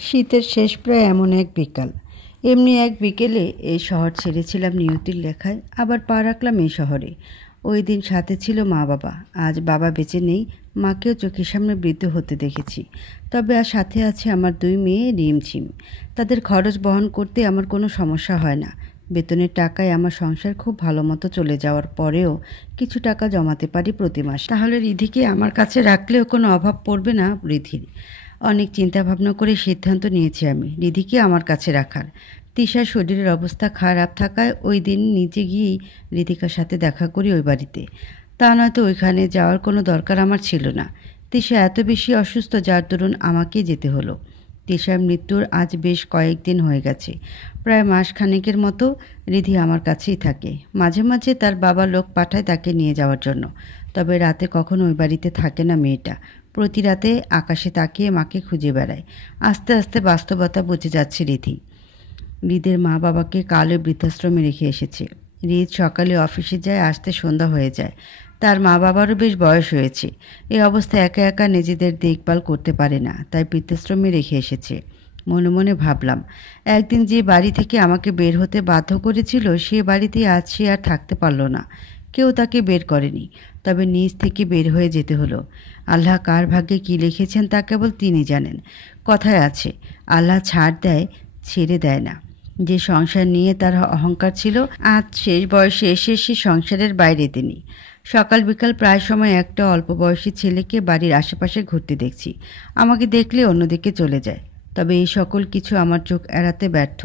শীতের শেষ প্রায় এমন এক বিকাল, এমনি এক বিকেলে এই শহর ছেড়েছিলাম নিয়তির লেখায়, আবার পা রাখলাম এই শহরে। ওই দিন সাথে ছিল মা বাবা। আজ বাবা বেঁচে নেই, মাকেও চোখের সামনে বৃদ্ধ হতে দেখেছি। তবে আর সাথে আছে আমার দুই মেয়ে রিমঝিম। তাদের খরচ বহন করতে আমার কোনো সমস্যা হয় না। বেতনের টাকায় আমার সংসার খুব ভালো মতো চলে যাওয়ার পরেও কিছু টাকা জমাতে পারি প্রতি মাসে। তাহলে রিধিকে আমার কাছে রাখলেও কোনো অভাব পড়বে না রিধির। অনেক চিন্তা ভাবনা করে সিদ্ধান্ত নিয়েছি আমি রিধিকে আমার কাছে রাখার। তিশার শরীরের অবস্থা খারাপ থাকায় ওই দিন নিজে গিয়েই রিধিকার সাথে দেখা করি ওই বাড়িতে। তা নয়তো ওইখানে যাওয়ার কোনো দরকার আমার ছিল না। তিশা এত বেশি অসুস্থ যার দরুন আমাকেই যেতে হলো। তিশার মৃত্যুর আজ বেশ কয়েকদিন হয়ে গেছে, প্রায় মাসখানেকের মতো রিধি আমার কাছেই থাকে। মাঝে মাঝে তার বাবা লোক পাঠায় তাকে নিয়ে যাওয়ার জন্য, তবে রাতে কখনো ওই বাড়িতে থাকে না মেয়েটা। প্রতি রাতে আকাশে তাকিয়ে মাকে খুঁজে বেড়ায়। আস্তে আস্তে বাস্তবতা বুঝে যাচ্ছে রিধি। রিদের মা বাবাকে কালে বৃদ্ধাশ্রমে রেখে এসেছে। রিদ সকালে অফিসে যায়, আসতে সন্ধ্যা হয়ে যায়। তার মা বাবারও বেশ বয়স হয়েছে। এই অবস্থায় একা একা নিজেদের দেখভাল করতে পারে না, তাই বৃদ্ধাশ্রমে রেখে এসেছে। মনে মনে ভাবলাম, একদিন যে বাড়ি থেকে আমাকে বের হতে বাধ্য করেছিল সে বাড়িতে আজ সে আর থাকতে পারল না। কেউ তাকে বের করেনি, তবে নিজ থেকে বের হয়ে যেতে হলো। আল্লাহ কার ভাগ্যে কী লিখেছেন তা কেবল তিনি জানেন। কথায় আছে, আল্লাহ ছাড় দেয়, ছেড়ে দেয় না। যে সংসার নিয়ে তার অহংকার ছিল, আজ শেষ বয়সে এসে সে সংসারের বাইরে তিনি। সকাল বিকাল প্রায় সময় একটা অল্প বয়সী ছেলেকে বাড়ির আশেপাশে ঘুরতে দেখছি। আমাকে দেখলে অন্যদিকে চলে যায়। তবে এই সকল কিছু আমার চোখ এড়াতে ব্যর্থ।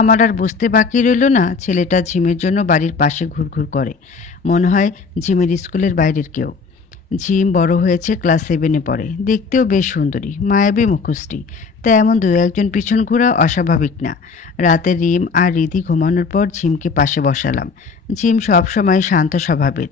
আমার আর বুঝতে বাকি রইল না ছেলেটা ঝিমের জন্য বাড়ির পাশে ঘুরঘুর করে। মনে হয় ঝিমের স্কুলের বাইরের কেউ। ঝিম বড় হয়েছে, ক্লাস 7-এ পড়ে। দেখতেও বেশ সুন্দরী, মায়াবী মুখশ্রী। তাই এমন দু একজন পিছন ঘোরা অস্বাভাবিক না। রাতে রিম আর রিধি ঘুমানোর পর ঝিমকে পাশে বসালাম। ঝিম সবসময় শান্ত স্বভাবের,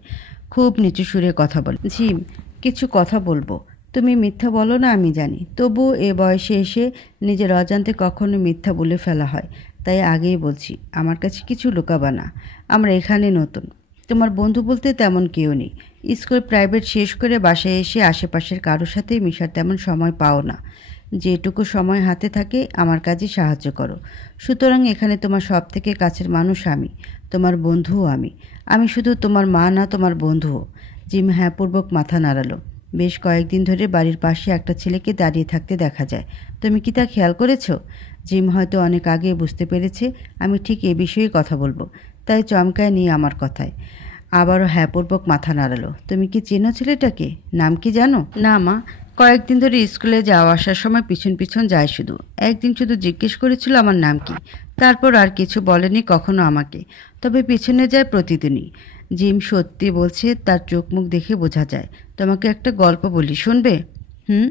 খুব নিচু সুরে কথা বলে। ঝিম, কিছু কথা বলবো। তুমি মিথ্যা বলো না আমি জানি, তবু এ বয়সে এসে নিজের অজান্তে কখনো মিথ্যা বলে ফেলা হয়। তাই আগেই বলছি, আমার কাছে কিছু লুকাবা না। আমরা এখানে নতুন, তোমার বন্ধু বলতে তেমন কেউ নেই। স্কুল প্রাইভেট শেষ করে বাসায় এসে আশেপাশের কারোর সাথে মিশার তেমন সময় পাও না। যেটুকু সময় হাতে থাকে আমার কাজে সাহায্য করো। সুতরাং এখানে তোমার সব থেকে কাছের মানুষ আমি, তোমার বন্ধুও আমি। আমি শুধু তোমার মা না, তোমার বন্ধুও। জিম হ্যাঁপূর্বক মাথা নাড়ালো। বেশ কয়েকদিন ধরে বাড়ির পাশে একটা ছেলেকে দাঁড়িয়ে থাকতে দেখা যায়। তুমি কি তা খেয়াল করেছো? জিম হয়তো অনেক আগে বুঝতে পেরেছে আমি ঠিক এ বিষয়ে কথা বলবো, তাই চমকায় নিয়ে আমার কথায় আবারও হ্যাঁপূর্বক মাথা নাড়ালো। তুমি কি চেনো ছেলেটাকে? নাম কি জানো? না মা, কয়েকদিন ধরে স্কুলে যাওয়া আসার সময় পিছন পিছন যায় শুধু। একদিন শুধু জিজ্ঞেস করেছিল আমার নাম কি, তারপর আর কিছু বলেনি কখনো আমাকে। তবে পিছনে যায় প্রতিদিনই। জিম সত্যি বলছে, তার চোখ মুখ দেখে বোঝা যায়। তোমাকে একটা গল্প বলি, শুনবে? হুম।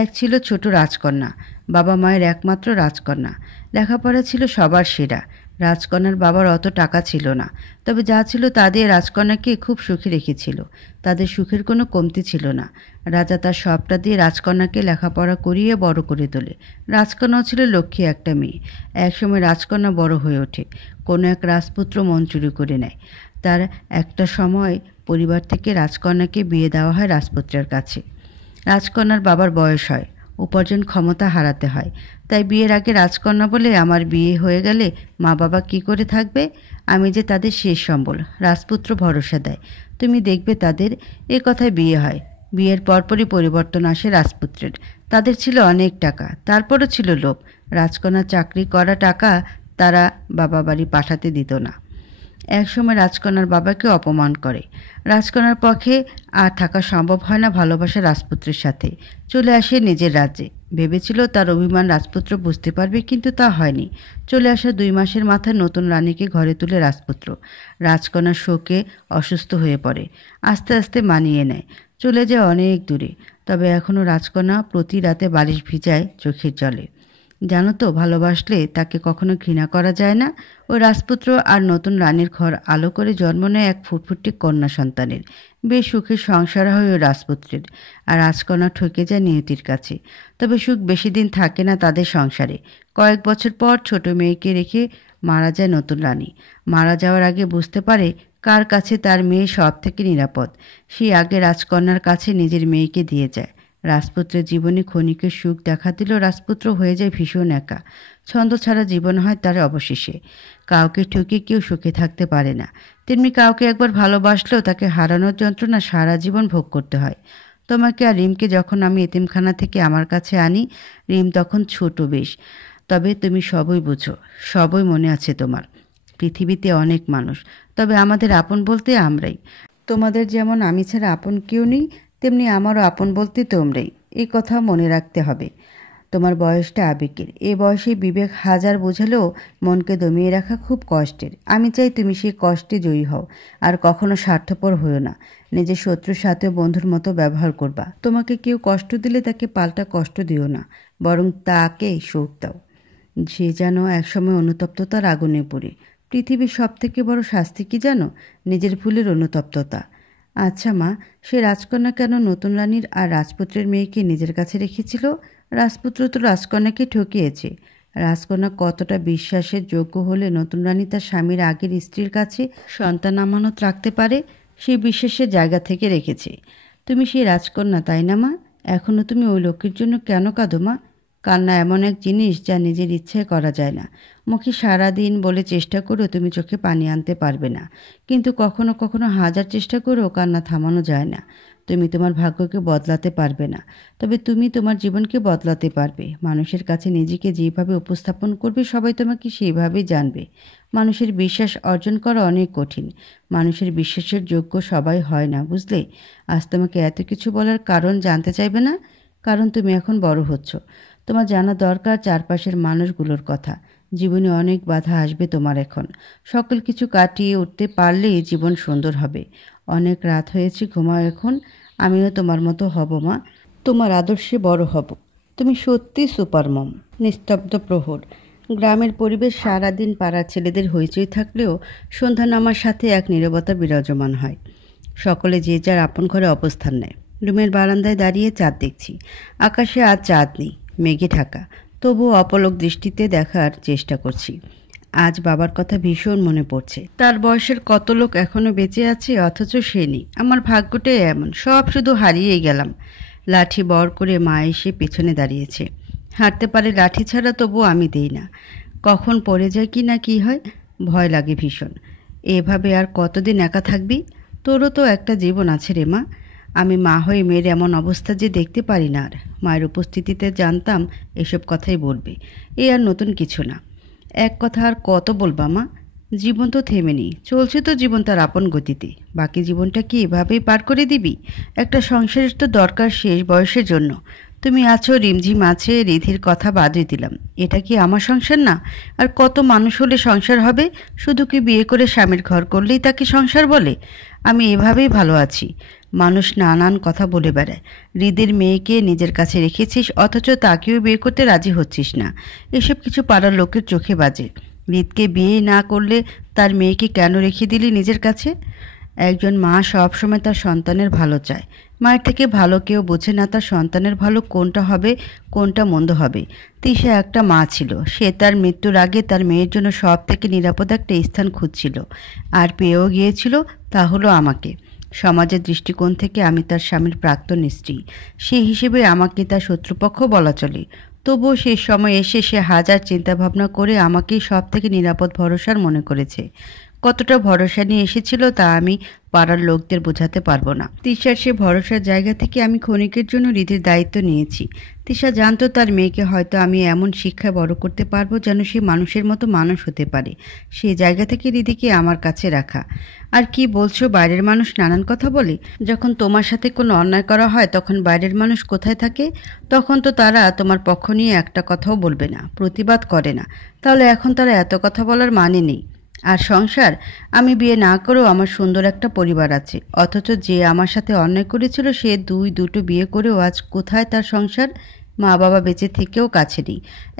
এক ছিল ছোট রাজকন্যা, বাবা মায়ের একমাত্র রাজকন্যা। লেখাপড়া ছিল সবার সেরা। রাজকন্যার বাবার অত টাকা ছিল না, তবে যা ছিল তা দিয়ে রাজকন্যাকে খুব সুখে রেখেছিল। তাদের সুখের কোনো কমতি ছিল না। রাজা তার সবটা দিয়ে রাজকন্যাকে লেখাপড়া করিয়ে বড় করে তোলে। রাজকন্যাও ছিল লক্ষ্মী একটা মেয়ে। একসময় রাজকন্যা বড় হয়ে ওঠে। কোনো এক রাজপুত্র মন চুরি করে নেয়। তার একটা সময় পরিবার থেকে রাজকন্যাকে বিয়ে দেওয়া হয় রাজপুত্রের কাছে। রাজকন্যার বাবার বয়স হয়, উপার্জন ক্ষমতা হারাতে হয়। তাই বিয়ের আগে রাজকন্যা বলে আমার বিয়ে হয়ে গেলে মা বাবা কি করে থাকবে? আমি যে তাদের শেষ সম্বল। রাজপুত্র ভরসা দেয়, তুমি দেখবে তাদের। এ কথায় বিয়ে হয়। বিয়ের পরপরই পরিবর্তন আসে রাজপুত্রের। তাদের ছিল অনেক টাকা, তারপরও ছিল লোভ। রাজকন্যার চাকরি করা টাকা তারা বাবা বাড়ি পাঠাতে দিত না। একসময় রাজকন্যার বাবাকে অপমান করে। রাজকন্যার পক্ষে আর থাকা সম্ভব হয় না ভালোবাসা রাজপুত্রের সাথে। চলে আসে নিজের রাজ্যে। ভেবেছিল তার অভিমান রাজপুত্র বুঝতে পারবে, কিন্তু তা হয়নি। চলে আসা 2 মাসের মাথায় নতুন রানীকে ঘরে তুলে রাজপুত্র। রাজকন্যার শোকে অসুস্থ হয়ে পড়ে। আস্তে আস্তে মানিয়ে নেয়, চলে যায় অনেক দূরে। তবে এখনও রাজকন্যা প্রতি রাতে বালিশ ভিজায় চোখের জলে। জানো তো, ভালোবাসলে তাকে কখনো ঘৃণা করা যায় না। ওই রাজপুত্র আর নতুন রানীর ঘর আলো করে জন্ম নেয় এক ফুটফুটে কন্যা সন্তানের। বেশ সুখের সংসার হয় ওই রাজপুত্রের। আর রাজকন্যা ঠকে যায় নিয়তির কাছে। তবে সুখ বেশি দিন থাকে না তাদের সংসারে। কয়েক বছর পর ছোট মেয়েকে রেখে মারা যায় নতুন রানী। মারা যাওয়ার আগে বুঝতে পারে কার কাছে তার মেয়ে সব থেকে নিরাপদ। সেই আগে রাজকন্যার কাছে নিজের মেয়েকে দিয়ে যায়। রাজপুত্রের জীবনে ক্ষণিকের সুখ দেখা দিলেও রাজপুত্র হয়ে যায় ভীষণ একা। ছন্দ ছাড়া জীবন হয় তার অবশেষে। কাউকে ঠকে কেউ সুখে থাকতে পারে না, তেমনি কাউকে একবার ভালোবাসলেও তাকে হারানোর যন্ত্রণা সারা জীবন ভোগ করতে হয়। তোমাকে আর রিমকে যখন আমি এতিমখানা থেকে আমার কাছে আনি, রিম তখন ছোট বেশ। তবে তুমি সবই বুঝো, সবই মনে আছে তোমার। পৃথিবীতে অনেক মানুষ, তবে আমাদের আপন বলতে আমরাই। তোমাদের যেমন আমি ছাড়া আপন কেউ নেই, তেমনি আমারও আপন বলতে তোমরাই। এই কথা মনে রাখতে হবে। তোমার বয়সটা আবেগের। এ বয়সে বিবেক হাজার বোঝালেও মনকে দমিয়ে রাখা খুব কষ্টের। আমি চাই তুমি সেই কষ্টে জয়ী হও, আর কখনো স্বার্থপর হও না। নিজের শত্রুর সাথেও বন্ধুর মতো ব্যবহার করবা। তোমাকে কেউ কষ্ট দিলে তাকে পাল্টা কষ্ট দিও না, বরং তাকে সুখ দাও। সে যেন একসময় অনুতপ্ততার আগুনে পড়ে। পৃথিবীর সবথেকে বড় শাস্তি কি জানো? নিজের ভুলের অনুতপ্ততা। আচ্ছা মা, সে রাজকন্যা কেন নতুন রানীর আর রাজপুত্রের মেয়েকে নিজের কাছে রেখেছিল? রাজপুত্র তো রাজকন্যাকে ঠকিয়েছে। রাজকন্যা কতটা বিশ্বাসের যোগ্য হলে নতুন রানী তার স্বামীর আগের স্ত্রীর কাছে সন্তান আমানত রাখতে পারে? সেই বিশ্বাসের জায়গা থেকে রেখেছে। তুমি সেই রাজকন্যা, তাই না মা? এখনও তুমি ওই লোকের জন্য কেন কাঁদো মা? কান্না এমন এক জিনিস যা নিজের ইচ্ছায় করা যায় না। মুখে সারাদিন বলে চেষ্টা করেও তুমি চোখে পানি আনতে পারবে না, কিন্তু কখনো কখনো হাজার চেষ্টা করেও কান্না থামানো যায় না। তুমি তোমার ভাগ্যকে বদলাতে পারবে না, তবে তুমি তোমার জীবনকে বদলাতে পারবে। মানুষের কাছে নিজেকে যেভাবে উপস্থাপন করবে সবাই তোমাকে সেইভাবেই জানবে। মানুষের বিশ্বাস অর্জন করা অনেক কঠিন। মানুষের বিশ্বাসের যোগ্য সবাই হয় না, বুঝলে? আজ তোমাকে এত কিছু বলার কারণ জানতে চাইবে না, কারণ তুমি এখন বড় হচ্ছ। তোমার জানা দরকার চারপাশের মানুষগুলোর কথা। জীবনে অনেক বাধা আসবে তোমার এখন। সকল কিছু কাটিয়ে উঠতে পারলেই জীবন সুন্দর হবে। অনেক রাত হয়েছে, ঘুমাও এখন। আমিও তোমার মতো হব মা, তোমার আদর্শে বড় হব। তুমি সত্যি সুপার মম। নিস্তব্ধ প্রহর। গ্রামের পরিবেশ সারাদিন পাড়ার ছেলেদের হইচই থাকলেও সন্ধ্যা নামার সাথে এক নীরবতা বিরাজমান হয়। সকলে যে যার আপন ঘরে অবস্থান নেয়। রুমের বারান্দায় দাঁড়িয়ে চাঁদ দেখছি। আকাশে আজ চাঁদ নেই, মেঘে ঢাকা। তবুও অপলক দৃষ্টিতে দেখার চেষ্টা করছি। আজ বাবার কথা ভীষণ মনে পড়ছে। তার বয়সের কত লোক এখনো বেঁচে আছে, অথচ সে নেই। আমার ভাগ্যটাই এমন, সব শুধু হারিয়েই গেলাম। লাঠি বর করে মা এসে পেছনে দাঁড়িয়েছে। হাঁটতে পারে লাঠি ছাড়া, তবু আমি দেই না। কখন পড়ে যায় কি না কি হয়, ভয় লাগে ভীষণ। এভাবে আর কতদিন একা থাকবি? তোরও তো একটা জীবন আছে রে মা। আমি মা হয়ে মেয়ের এমন অবস্থা যে দেখতে পারি না আর। মায়ের উপস্থিতিতে জানতাম এসব কথাই বলবে। এ আর নতুন কিছু না। এক কথা আর কত বলবা মা? জীবন তো থেমে নেই, চলছে তো জীবন তার আপন গতিতে। বাকি জীবনটা কি এভাবেই পার করে দিবি? একটা সংসারের তো দরকার শেষ বয়সের জন্য। তুমি আছো, রিমঝিম আছে, রিধির কথা বাদই দিলাম। এটা কি আমার সংসার না? আর কত মানুষ হলে সংসার হবে? শুধু কি বিয়ে করে স্বামীর ঘর করলেই তাকে সংসার বলে? আমি এভাবেই ভালো আছি। মানুষ নানান কথা বলে বেড়ায়। হৃদের মেয়েকে নিজের কাছে রেখেছিস, অথচ তাকেও বিয়ে করতে রাজি হচ্ছিস না। এসব কিছু পাড়ার লোকের চোখে বাজে। হৃদকে বিয়ে না করলে তার মেয়েকে কেন রেখে দিলি নিজের কাছে? একজন মা সবসময় তার সন্তানের ভালো চায়। মায়ের থেকে ভালো কেউ বোঝে না তার সন্তানের ভালো কোনটা হবে, কোনটা মন্দ হবে। তিশা একটা মা ছিল। সে তার মৃত্যুর আগে তার মেয়ের জন্য সব থেকে নিরাপদ একটা স্থান খুঁজছিল, আর পেয়েও গিয়েছিল। তা হলো আমাকে। সমাজের দৃষ্টিকোণ থেকে আমি তার স্বামীর প্রাক্তন স্ত্রী, সেই হিসেবে আমাকে তার শত্রুপক্ষ বলা চলে। তবুও শেষ সময় এসে সে হাজার চিন্তাভাবনা করে আমাকেই সব থেকে নিরাপদ ভরসার মনে করেছে। কতটা ভরসা নিয়ে এসেছিল তা আমি পাড়ার লোকদের বোঝাতে পারবো না। তিশার সে ভরসার জায়গা থেকে আমি ক্ষণিকের জন্য হৃদের দায়িত্ব নিয়েছি। তিশা জানতো তার মেয়েকে হয়তো আমি এমন শিক্ষায় বড় করতে পারবো যেন সে মানুষের মতো মানুষ হতে পারে। সেই জায়গা থেকে হৃদিকে আমার কাছে রাখা। আর কি বলছো, বাইরের মানুষ নানান কথা বলে? যখন তোমার সাথে কোনো অন্যায় করা হয় তখন বাইরের মানুষ কোথায় থাকে? তখন তো তারা তোমার পক্ষ নিয়ে একটা কথাও বলবে না, প্রতিবাদ করে না। তাহলে এখন তারা এত কথা বলার মানে নেই। আর সংসার, আমি বিয়ে না করেও আমার সুন্দর একটা পরিবার আছে, অথচ যে আমার সাথে অন্যায় করেছিল সে দুটো বিয়ে করেও আজ কোথায় তার সংসার? মা বাবা বেঁচে থেকেও কাছে নেই,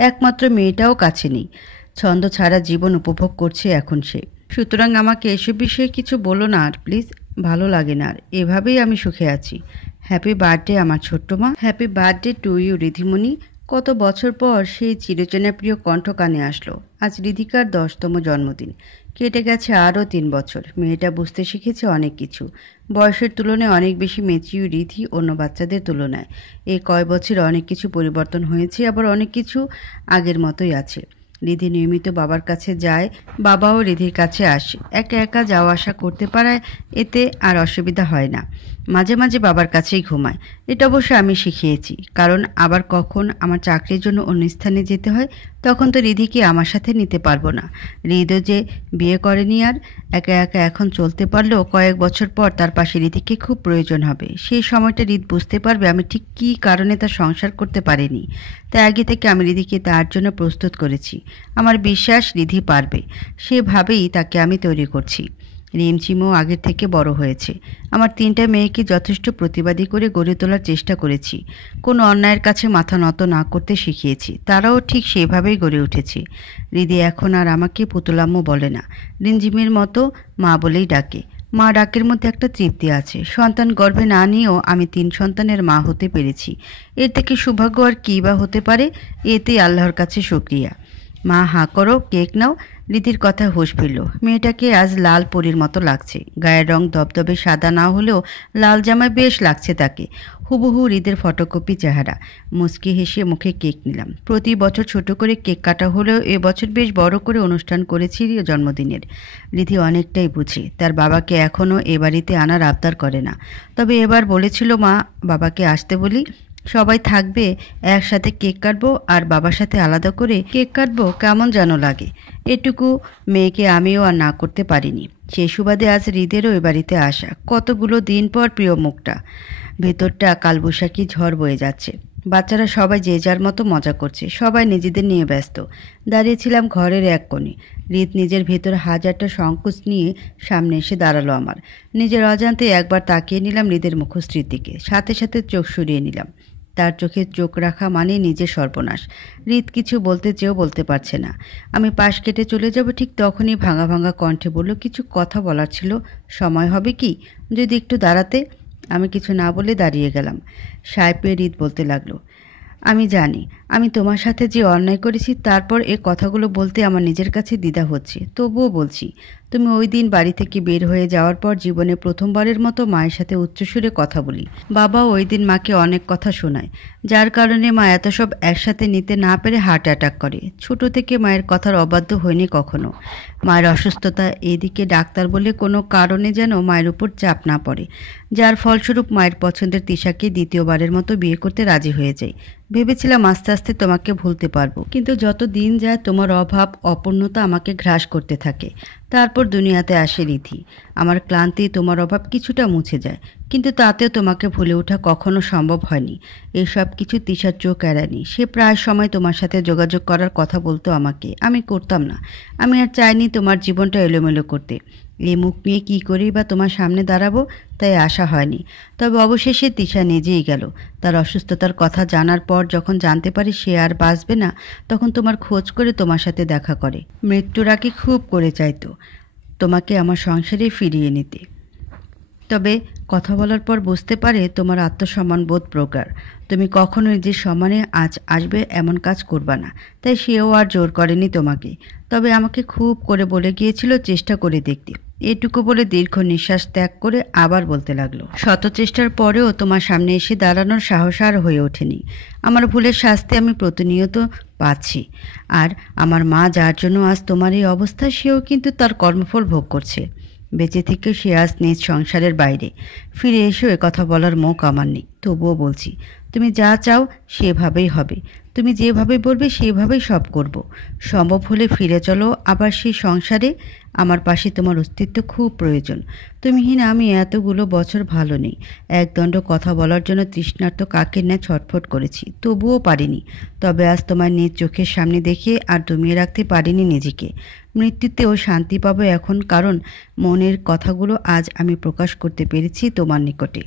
একমাত্র মেয়েটাও কাছে নেই। ছন্দ ছাড়া জীবন উপভোগ করছে এখন সে। সুতরাং আমাকে এসব বিষয়ে কিছু বলো না আর প্লিজ, ভালো লাগে না আর। এভাবেই আমি সুখে আছি। হ্যাপি বার্থডে আমার ছোট্ট মা। Happy birthday to you Ridhimoni. কত বছর পর সেই চিরচেনা প্রিয় কণ্ঠ কানে আসলো। আজ রিধিকার 10তম জন্মদিন। কেটে গেছে আরও 3 বছর। মেয়েটা বুঝতে শিখেছে অনেক কিছু। বয়সের তুলনায় অনেক বেশি ম্যাচিউর রিধি অন্য বাচ্চাদের তুলনায়। এই কয় বছরে অনেক কিছু পরিবর্তন হয়েছে, আবার অনেক কিছু আগের মতোই আছে। রিধি নিয়মিত বাবার কাছে যায়, বাবাও রিধির কাছে আসে। একা একা যাওয়া আসা করতে পারায় এতে আর অসুবিধা হয় না। মাঝে মাঝে বাবার কাছেই ঘুমায়। এটা অবশ্য আমি শিখিয়েছি, কারণ আবার কখন আমার চাকরির জন্য অন্য স্থানে যেতে হয় তখন তো রিধিকে আমার সাথে নিতে পারবো না। হৃদও যে বিয়ে করেনি, আর একা একা এখন চলতে পারলেও কয়েক বছর পর তার পাশে রিধিকে খুব প্রয়োজন হবে। সেই সময়টা হৃদ বুঝতে পারবে আমি ঠিক কী কারণে তার সংসার করতে পারিনি। তাই আগে থেকে আমি রিধিকে তার জন্য প্রস্তুত করেছি। আমার বিশ্বাস রিধি পারবে, সেভাবেই তাকে আমি তৈরি করছি। রিমঝিমও আগের থেকে বড় হয়েছে। আমার 3টা মেয়েকে যথেষ্ট প্রতিবাদী করে গড়ে তোলার চেষ্টা করেছি। কোনো অন্যায়ের কাছে মাথা নত না করতে শিখিয়েছি। তারাও ঠিক সেভাবেই গড়ে উঠেছে। হৃদি এখন আর আমাকে পুতুলাম্মু বলে না, রিমঝিমের মতো মা বলেই ডাকে। মা ডাকের মধ্যে একটা তৃপ্তি আছে। সন্তান গর্ভে না নিয়েও আমি 3 সন্তানের মা হতে পেরেছি। এর থেকে সৌভাগ্য আর কী বা হতে পারে? এতেই আল্লাহর কাছে শুকরিয়া। মা হাঁ করো, কেক নাও। রীতির কথা হুঁশ ফিরল। মেয়েটাকে আজ লাল পরীর মতো লাগছে। গায়ের রং দবদবে সাদা না হলেও লাল জামায় বেশ লাগছে তাকে। হুবহু হৃদের ফটোকপি চেহারা। মুচকি হেসে মুখে কেক নিলাম। প্রতি বছর ছোট করে কেক কাটা হলেও এবছর বেশ বড় করে অনুষ্ঠান করেছি জন্মদিনের। রিধি অনেকটাই বুঝে। তার বাবাকে এখনও এ বাড়িতে আনার আবদার করে না। তবে এবার বলেছিল মা বাবাকে আসতে বলি, সবাই থাকবে, একসাথে কেক কাটবো, আর বাবার সাথে আলাদা করে কেক কাটবো কেমন যেন লাগে। এটুকু মেয়েকে আমিও আর না করতে পারিনি। সেই সুবাদে আজ হৃদেরও এ বাড়িতে আসা। কতগুলো দিন পর প্রিয় মুখটা। ভেতরটা কালবৈশাখী ঝড় বয়ে যাচ্ছে। বাচ্চারা সবাই যে যার মতো মজা করছে। সবাই নিজেদের নিয়ে ব্যস্ত। দাঁড়িয়েছিলাম ঘরের এক কোণে। হৃদ নিজের ভেতর হাজারটা সংকোচ নিয়ে সামনে এসে দাঁড়ালো আমার। নিজের অজান্তে একবার তাকিয়ে নিলাম হৃদের মুখশ্রীর দিকে। সাথে সাথে চোখ সরিয়ে নিলাম। তার চোখে চোখ রাখা মানে নিজের সর্বনাশ। হৃদ কিছু বলতে চেয়েও বলতে পারছে না। আমি পাশ কেটে চলে যাব ঠিক তখনই ভাঙা ভাঙা কণ্ঠে বলল, কিছু কথা বলার ছিল। সময় হবে কি? যদি একটু দাঁড়াতে। আমি কিছু না বলে দাঁড়িয়ে গেলাম। সায় পেয়ে হৃদ বলতে লাগলো, আমি জানি আমি তোমার সাথে যে অন্যায় করেছি, তারপর এ কথাগুলো বলতে আমার নিজের কাছে দ্বিধা হচ্ছে। তবুও বলছি। তুমি ওই দিন বাড়ি থেকে বের হয়ে যাওয়ার পর জীবনে প্রথমবারের মতো মায়ের সাথে উচ্চস্বরে কথা বলি। বাবা ওই দিন মাকে অনেক কথা শোনায়, যার কারণে মা এত সব একসাথে নিতে না পেরে হার্ট অ্যাটাক করে। ছোট থেকে মায়ের কথার অবাধ্য হয়নি কখনো। মায়ের অসুস্থতা, এদিকে ডাক্তার বলে কোনো কারণে যেন মায়ের উপর চাপ না পড়ে, যার ফলস্বরূপ মায়ের পছন্দের তিশাকে দ্বিতীয়বারের মতো বিয়ে করতে রাজি হয়ে যায়। ভেবেছিলাম আস্তে আস্তে তোমাকে ভুলতে পারবো, কিন্তু যত দিন যায় তোমার অভাব অপূর্ণতা আমাকে গ্রাস করতে থাকে। তারপর দুনিয়াতে আসে রিধি। আমার ক্লান্তি, তোমার অভাব কিছুটা মুছে যায়, কিন্তু তাতেও তোমাকে ভুলে ওঠা কখনো সম্ভব হয়নি। এসব কিছু তিশার চোখ এড়ায়নি। সে প্রায় সময় তোমার সাথে যোগাযোগ করার কথা বলতো আমাকে, আমি করতাম না। আমি আর চাইনি তোমার জীবনটা এলোমেলো করতে। এই মুখ নিয়ে কী করেই বা তোমার সামনে দাঁড়াবো, তাই আশা হয়নি। তবে অবশেষে তিশা নিজেই গেল। তার অসুস্থতার কথা জানার পর যখন জানতে পারি সে আর বাঁচবে না, তখন তোমার খোঁজ করে তোমার সাথে দেখা করে। মৃত্যুর আগে খুব করে চাইতো তোমাকে আমার সংসারে ফিরিয়ে নিতে। তবে কথা বলার পর বুঝতে পারে তোমার আত্মসম্মান বোধ প্রগাঢ়। তুমি কখনো নিজের সম্মানে আজ আসবে এমন কাজ করবা না। তাই সেও আর জোর করেনি তোমাকে। তবে আমাকে খুব করে বলে গিয়েছিল চেষ্টা করে দেখতে। এটুকু বলে দীর্ঘ নিঃশ্বাস ত্যাগ করে আবার বলতে লাগলো, শত চেষ্টার পরেও তোমার সামনে এসে দাঁড়ানোর সাহস আর হয়ে ওঠেনি। আমার ভুলের শাস্তি আমি প্রতিনিয়ত পাচ্ছি। আর আমার মা যার জন্য আজ তোমার এই অবস্থা, সেও কিন্তু তার কর্মফল ভোগ করছে। বেঁচে থেকে সে আজ নিজ সংসারের বাইরে। ফিরে এসেও কথা বলার মুখ আমার নেই। তবুও বলছি, তুমি যা চাও সেভাবেই হবে। তুমি যেভাবে বলবে সেভাবেই সব করব। সম্ভব হলে ফিরে চলো আবার সেই সংসারে। আমার পাশে তোমার অস্তিত্ব খুব প্রয়োজন। তুমিহীন আমি এতগুলো বছর ভালো নেই। একদণ্ড কথা বলার জন্য তৃষ্ণার্ত কাকের ন্যায় ছটফট করেছি, তবুও পারিনি। তবে আজ তোমার নিজ চোখের সামনে দেখে আর দমিয়ে রাখতে পারিনি নিজেকে। মৃত্যুতেও শান্তি পাবো এখন, কারণ মনের কথাগুলো আজ আমি প্রকাশ করতে পেরেছি তোমার নিকটে।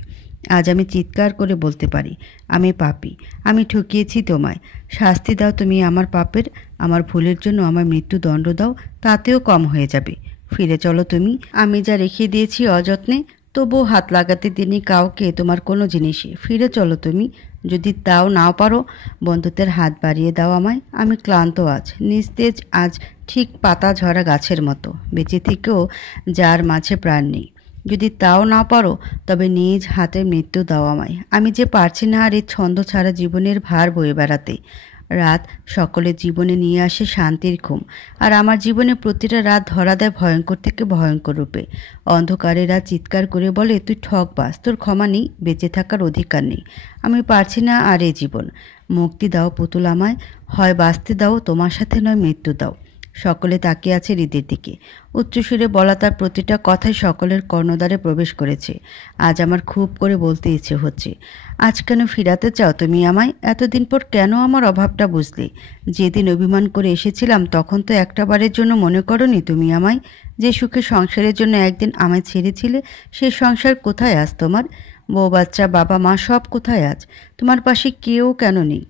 আজ আমি চিৎকার করে বলতে পারি, আমি পাপী, আমি ঠকিয়েছি তোমায়। শাস্তি দাও তুমি আমার পাপের। আমার ভুলের জন্য আমার মৃত্যুদণ্ড দাও, তাতেও কম হয়ে যাবে। ফিরে চলো তুমি। আমি যা রেখে দিয়েছি অযত্নে, তবুও হাত লাগাতে দিনি কাউকে তোমার কোনো জিনিসে। ফিরে চলো তুমি, যদি তাও নাও পারো বন্ধুত্বের হাত বাড়িয়ে দাও আমায়। আমি ক্লান্ত আজ, নিস্তেজ আজ, ঠিক পাতা ঝরা গাছের মতো, বেঁচে থেকেও যার মাঝে প্রাণ নেই। যদি তাও না পারো তবে নিজ হাতে মৃত্যু দাও আমায়। আমি যে পারছি না আর এই ছন্দ ছাড়া জীবনের ভার বয়ে বেড়াতে। রাত সকলের জীবনে নিয়ে আসে শান্তির ঘুম, আর আমার জীবনে প্রতিটা রাত ধরা দেয় ভয়ঙ্কর থেকে ভয়ঙ্কর রূপে। অন্ধকারে রাত চিৎকার করে বলে, তুই ঠকবাস, তোর ক্ষমা নেই, বেঁচে থাকার অধিকার নেই। আমি পারছি না আর এই জীবন। মুক্তি দাও পুতুল আমায়, হয় বাঁচতে দাও, তোমার সাথে নয় মৃত্যু দাও। সকলে তাকিয়ে আছে হৃদের দিকে। উচ্চস্বরে বলা তার প্রতিটা কথাই সকলের কর্ণদ্বারে প্রবেশ করেছে। আজ আমার খুব করে বলতে ইচ্ছে হচ্ছে, আজ কেন ফিরাতে চাও তুমি আমায়? এতদিন পর কেন আমার অভাবটা বুঝলে? যেদিন অভিমান করে এসেছিলাম তখন তো একটা বারের জন্য মনে করনি তুমি আমায়? যে সুখে সংসারের জন্য একদিন আমায় ছেড়েছিলে, সেই সংসার কোথায় আজ তোমার? বউ বাচ্চা বাবা মা সব কোথায় আজ? তোমার পাশে কেউ কেন নেই?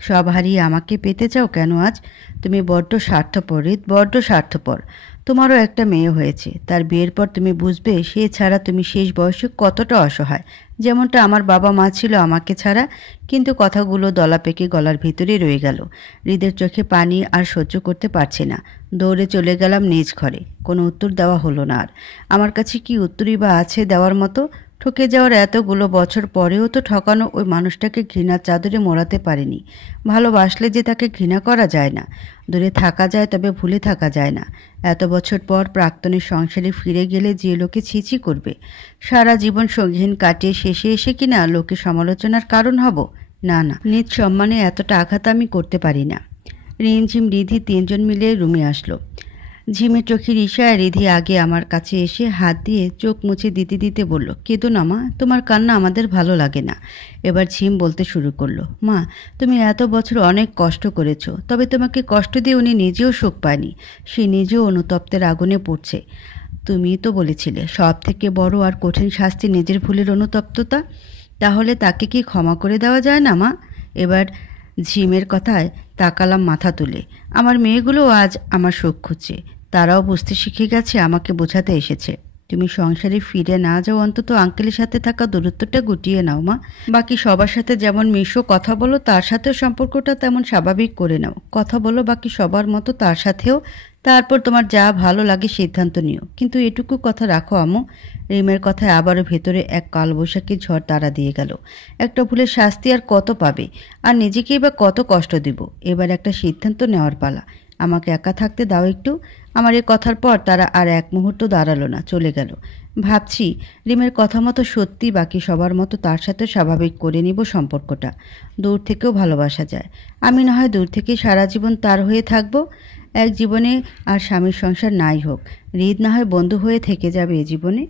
সব হারিয়ে আমাকে পেতে চাও কেন আজ? তুমি বড্ড স্বার্থপর হৃদ, বড্ড স্বার্থপর। তোমারও একটা মেয়ে হয়েছে, তার বিয়ের পর তুমি বুঝবে সে ছাড়া তুমি শেষ বয়সে কতটা অসহায়। যেমনটা আমার বাবা মা ছিল আমাকে ছাড়া। কিন্তু কথাগুলো দলা পেকে গলার ভিতরে রয়ে গেল। হৃদের চোখে পানি আর সহ্য করতে পারছে না। দৌড়ে চলে গেলাম নিজ ঘরে। কোনো উত্তর দেওয়া হলো না আর। আমার কাছে কি উত্তরই বা আছে দেওয়ার মতো? ঠকে যাওয়ার এতগুলো বছর পরেও তো ঠকানো ওই মানুষটাকে ঘৃণার চাদরে মোড়াতে পারিনি। ভালোবাসলে যে তাকে ঘৃণা করা যায় না। দূরে থাকা যায়, তবে ভুলে থাকা যায় না। এত বছর পর প্রাক্তনের সংসারে ফিরে গেলে যে লোকে ছিছি করবে। সারা জীবন সঙ্গীহীন কাটিয়ে শেষে এসে কিনা লোকে সমালোচনার কারণ হব? না না, নিজ সম্মানে এতটা আঘাত আমি করতে পারি না। রিমঝিম রিধি তিনজন মিলে রুমে আসলো। ঝিমের চোখের ইশারায় রিধি আগে আমার কাছে এসে হাত দিয়ে চোখ মুছে দিতে দিতে বলল, কেঁদো না মা, তোমার কান্না আমাদের ভালো লাগে না। এবার ঝিম বলতে শুরু করলো, মা তুমি এত বছর অনেক কষ্ট করেছো, তবে তোমাকে কষ্ট দিয়ে উনি নিজেও সুখ পায়নি। সে নিজেও অনুতপ্তের আগুনে পড়ছে। তুমি তো বলেছিলে সব থেকে বড় আর কঠিন শাস্তি নিজের ভুলের অনুতপ্ততা। তাহলে তাকে কি ক্ষমা করে দেওয়া যায় না মা? এবার ঝিমের কথায় তাকালাম মাথা তুলে। আমার মেয়েগুলো আজ আমার সুখ খুঁজছে। তারাও বুঝতে শিখে গেছে, আমাকে বোঝাতে এসেছে। তুমি সংসারে ফিরে না যাও, অন্তত আঙ্কেলের সাথে থাকা দূরত্বটা গুটিয়ে নাও মা। বাকি সবার সাথে যেমন মিশো, কথা বলো, তার সাথেও সম্পর্কটা তেমন স্বাভাবিক করে নাও। কথা বলো বাকি সবার মতো তার সাথেও। তারপর তোমার যা ভালো লাগে সিদ্ধান্ত নিও। কিন্তু এটুকু কথা রাখো আম্মু। রিমের কথায় আবারও ভেতরে এক কালবৈশাখী ঝড় তাড়া দিয়ে গেল। একটা ভুলের শাস্তি আর কত পাবে, আর নিজেকেই বা কত কষ্ট দিব। এবার একটা সিদ্ধান্ত নেওয়ার পালা। আমাকে একা থাকতে দাও একটু। আমার এ কথার পর তারা আর এক মুহূর্ত দাঁড়ালো না, চলে গেল। ভাবছি রিমের কথা মতো সত্যি বাকি সবার মতো তার সাথে স্বাভাবিক করে নিব সম্পর্কটা। দূর থেকেও ভালোবাসা যায়। আমি না হয় দূর থেকেই সারা জীবন তার হয়ে থাকবো। এক জীবনে আর স্বামীর সংসার নাই হোক, হৃদ না হয় বন্ধু হয়ে থেকে যাবে এ জীবনে।